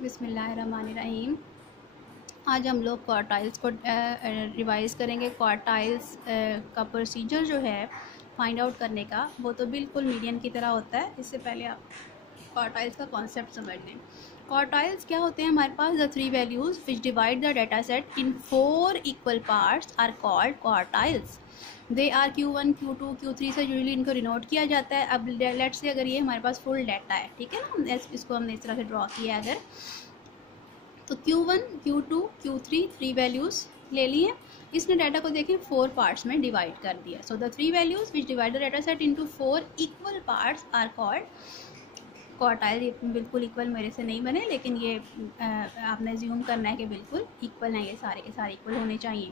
बिस्मिल्लाहिर्रहमानिर्रहीम। आज हम लोग क्वार्टाइल्स को रिवाइज़ करेंगे। क्वार्टाइल्स का प्रोसीजर जो है फाइंड आउट करने का, वो तो बिल्कुल मीडियन की तरह होता है। इससे पहले आप क्वार्टाइल्स का कॉन्सेप्ट समझ लें। क्वार्टाइल्स क्या होते हैं? हमारे पास the three values which divide the data set in 4 equal parts are called quartiles. They are Q1, Q2, Q3 से यूजुअली इनको डिनोट किया जाता है। अब लेट से अगर ये हमारे पास फुल डाटा है, ठीक है ना, इसको हमने इस तरह से ड्रॉ किया है अगर, तो Q1, Q2, Q3 three values ले लिए। इसने डाटा को देखें 4 पार्ट्स में डिवाइड कर दिया। So the three values which divide the data set into 4 equal parts are called quartile. ये बिल्कुल इक्वल मेरे से नहीं बने, लेकिन ये आपने ज्यूम करना है कि बिल्कुल इक्वल हैं, ये सारे के सारे इक्वल होने चाहिए।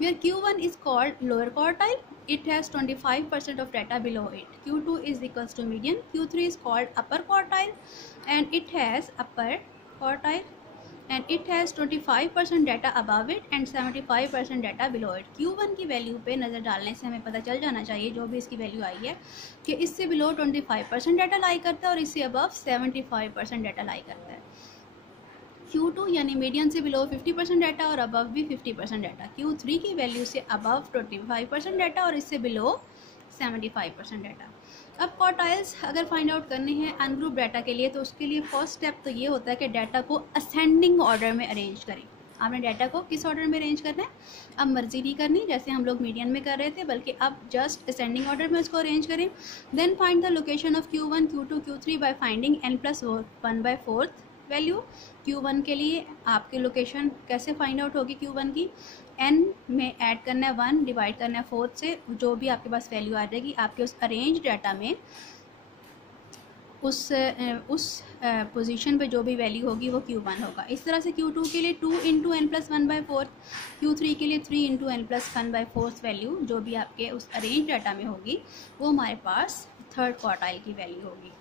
Where Q1 is called lower quartile, it has 25% of data below it. Q2 is equals to median, Q3 is called upper quartile and it has upper quartile and it has 25% data above it and 75% data below it। Q1 की value पे नज़र डालने से हमें पता चल जाना चाहिए, जो भी इसकी वैल्यू आई है, कि इससे बिलो 25% डाटा लाई करता है और इससे अबव 75% डाटा लाई करता है। Q2 यानी मीडियन से बिलो 50% डाटा और अबव भी 50% डाटा। Q3 की वैल्यू से अबव 25% डाटा और इससे बिलो 75% डाटा। अब क्वार्टाइल्स अगर फाइंड आउट करने हैं अनग्रुप डाटा के लिए, तो उसके लिए फर्स्ट स्टेप तो ये होता है कि डाटा को असेंडिंग ऑर्डर में अरेंज करें। आपने डाटा को किस ऑर्डर में अरेंज करना है? अब मर्जी नहीं करनी जैसे हम लोग मीडियन में कर रहे थे, बल्कि अब जस्ट असेंडिंग ऑर्डर में उसको अरेंज करें। Then find the location of Q1, Q2, Q3 by finding n+1/4 value. Q1 के लिए आपकी लोकेशन कैसे फाइंड आउट होगी? Q1 की n में ऐड करना है 1, डिवाइड करना है 4 से, जो भी आपके पास वैल्यू आ जाएगी आपके उस अरेंज डाटा में, उस पोजीशन पे जो भी वैल्यू होगी वो Q1 होगा। इस तरह से Q2 के लिए 2 × n+1/4, Q3 के लिए 3 × n+1/4 वैल्यू जो भी आपके उस अरेंज डाटा में होगी वो हमारे पास थर्ड क्वार्टाइल की वैल्यू होगी।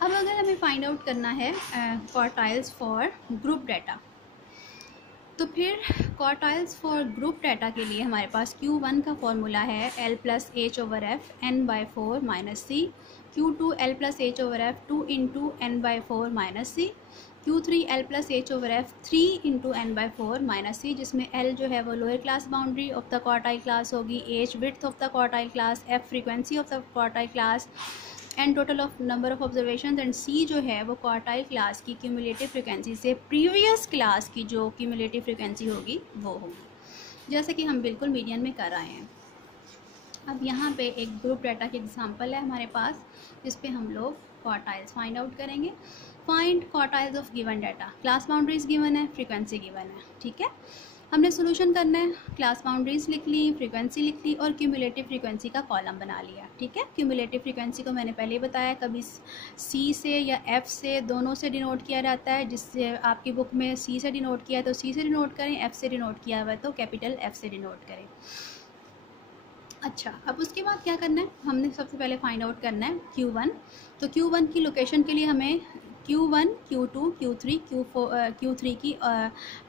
अब अगर हमें फाइंड आउट करना है क्वार्टाइल्स फॉर ग्रुप डाटा, तो फिर क्वार्टाइल्स फॉर ग्रुप डाटा के लिए हमारे पास Q1 का फॉर्मूला है L+H/F n/4 - C, Q2 L+H/F 2 × n/4 - C, Q3 L+H/F 3 × n/4 - C, जिसमें L जो है वो lower class boundary of the quartile class होगी, H width of the quartile class, F frequency of the quartile class and total of number of observation, and C जो है वो quartile class की cumulative frequency से previous class की जो cumulative frequency होगी वो होगी, जैसे कि हम बिल्कुल मीडियन में कर आए हैं। अब यहाँ पे एक ग्रुप डाटा की एग्जांपल है हमारे पास, जिस पे हम लोग क्वार्टाइल्स फाइंड आउट करेंगे। Find quartiles of given data. Class boundaries given है, फ्रीक्वेंसी गिवन है, ठीक है। हमने सोल्यूशन करना है, क्लास बाउंड्रीज लिख ली, फ्रीक्वेंसी लिख ली और क्यूमुलेटिव फ्रीक्वेंसी का कॉलम बना लिया, ठीक है। क्यूमुलेटिव फ्रीक्वेंसी को मैंने पहले ही बताया, कभी C से या F से, दोनों से डिनोट किया जाता है। जिससे आपकी बुक में C से डिनोट किया है तो C से डिनोट करें, F से डिनोट किया हुआ है तो कैपिटल F से डिनोट करें। अच्छा, अब उसके बाद क्या करना है? हमने सबसे पहले फाइंड आउट करना है Q1। तो Q1 की लोकेशन के लिए हमें Q1, Q2, Q3, Q3 की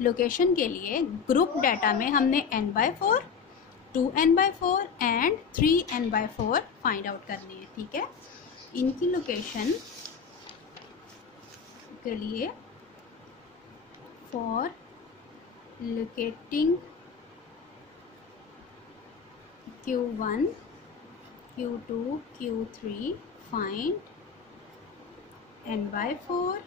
लोकेशन के लिए ग्रुप डाटा में हमने n/4, 2n/4 and 3n/4 find out करनी है, ठीक है। इनकी लोकेशन के लिए for locating Q1, Q2, Q3 find n/4,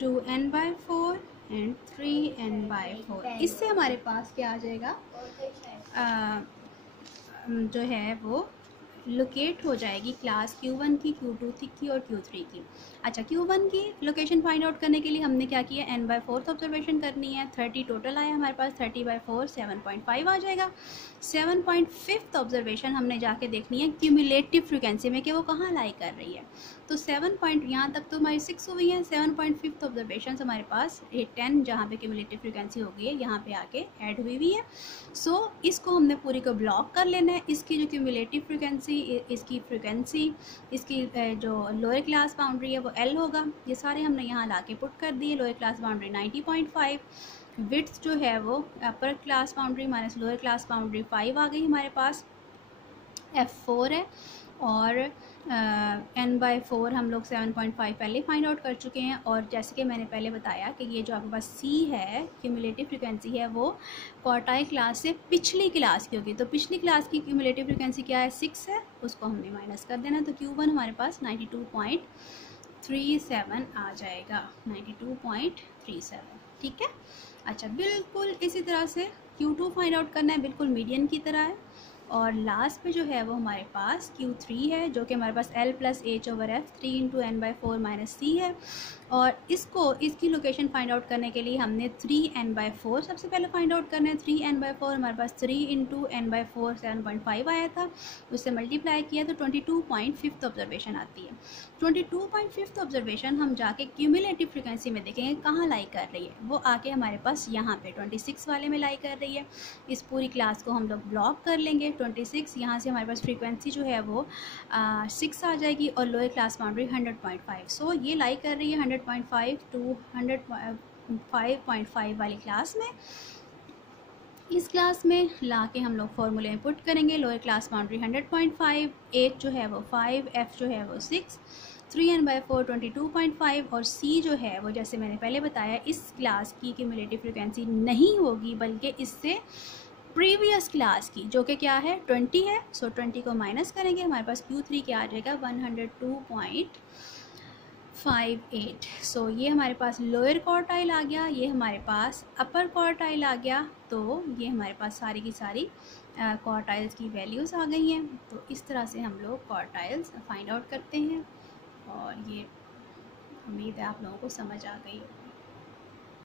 2n/4 and 3n/4। इससे हमारे पास क्या आ जाएगा? जो है वो लोकेट हो जाएगी क्लास Q1 की, Q2 की और Q3 की। अच्छा, Q1 की लोकेशन फाइंड आउट करने के लिए हमने क्या किया? n/4 ऑब्जर्वेशन करनी है। 30 टोटल आया हमारे पास, 30/4 7.5 आ जाएगा। 7.5 ऑब्जर्वेशन हमने जाके देखनी है क्यूमुलेटिव फ्रिक्वेंसी में कि वो कहाँ लाई कर रही है। तो 7 पॉइंट, यहाँ तक तो हमारी 6 हुई है। 7.5 ऑब्जर्वेशन हमारे पास 10 जहाँ पे क्यूमुलेटिव फ्रिक्वेंसी होगी है यहाँ पे आके ऐड हुई हुई है। सो इसको हमने पूरी को ब्लॉक कर लेना है। इसकी जो क्यूमुलेटिव फ्रिक्वेंसी, इसकी फ्रिक्वेंसी, इसकी जो लोअर क्लास बाउंड्री है वो L होगा। ये सारे हमने यहाँ ला के पुट कर दिए। लोअर क्लास बाउंड्री 90.5, विड्थ जो है वो upper class boundary minus lower class boundary 5 आ गई हमारे पास, F4 है। और n/4 हम लोग 7.5 पहले फाइंड आउट कर चुके हैं। और जैसे कि मैंने पहले बताया कि ये जो आपके पास C है, क्यूमुलेटिव फ्रिक्वेंसी है, वो क्वार्टाइल क्लास से पिछली क्लास की होगी। तो पिछली क्लास की क्यूमुलेटिव फ्रिक्वेंसी क्या है, 6 है, उसको हमने माइनस कर देना। तो Q1 हमारे पास 92.37 आ जाएगा, 92.37, ठीक है। अच्छा, बिल्कुल इसी तरह से Q2 फाइंड आउट करना है, बिल्कुल मीडियन की तरह है। और लास्ट पे जो है वो हमारे पास Q3 है, जो कि हमारे पास L+H/F 3 × n/4 - C है। और इसकी लोकेशन फाइंड आउट करने के लिए हमने 3n/4 सबसे पहले फाइंड आउट करना है। 3n/4 हमारे पास 3 × n/4 7.5 आया था, उससे मल्टीप्लाई किया तो 22.5 ऑब्जर्वेशन आती है। 22.5 ऑब्जर्वेशन हम जाके क्यूमुलेटिव फ्रिक्वेंसी में देखेंगे कहाँ लाई कर रही है। वो आके हमारे पास यहाँ पे 26 वाले में लाई कर रही है। इस पूरी क्लास को हम लोग ब्लॉक कर लेंगे। 26 यहाँ से हमारे पास फ्रीक्वेंसी जो है वो 6 आ जाएगी और लोअर क्लास बाउंड्री 100.5। सो ये लाई कर रही है 100.5 टू 105.5 वाली क्लास में। इस क्लास में ला के हम लोग फॉर्मूले में पुट करेंगे। लोअर क्लास बाउंड्री 100.5, H जो है वो 5, F जो है वो 6, 3n/4 22.5 और C जो है वो, जैसे मैंने पहले बताया, इस क्लास की क्यूमुलेटिव फ्रिक्वेंसी नहीं होगी बल्कि इससे प्रीवियस क्लास की, जो कि क्या है 20 है। सो 20 को माइनस करेंगे, हमारे पास Q3 क्या आ जाएगा 102.58। सो ये हमारे पास लोअर क्वार्टाइल आ गया, ये हमारे पास अपर क्वार्टाइल आ गया। तो ये हमारे पास सारी की सारी क्वार्टाइल्स की वैल्यूज़ आ गई हैं। तो इस तरह से हम लोग क्वार्टाइल्स फाइंड आउट करते हैं और ये उम्मीद है आप लोगों को समझ आ गई हो।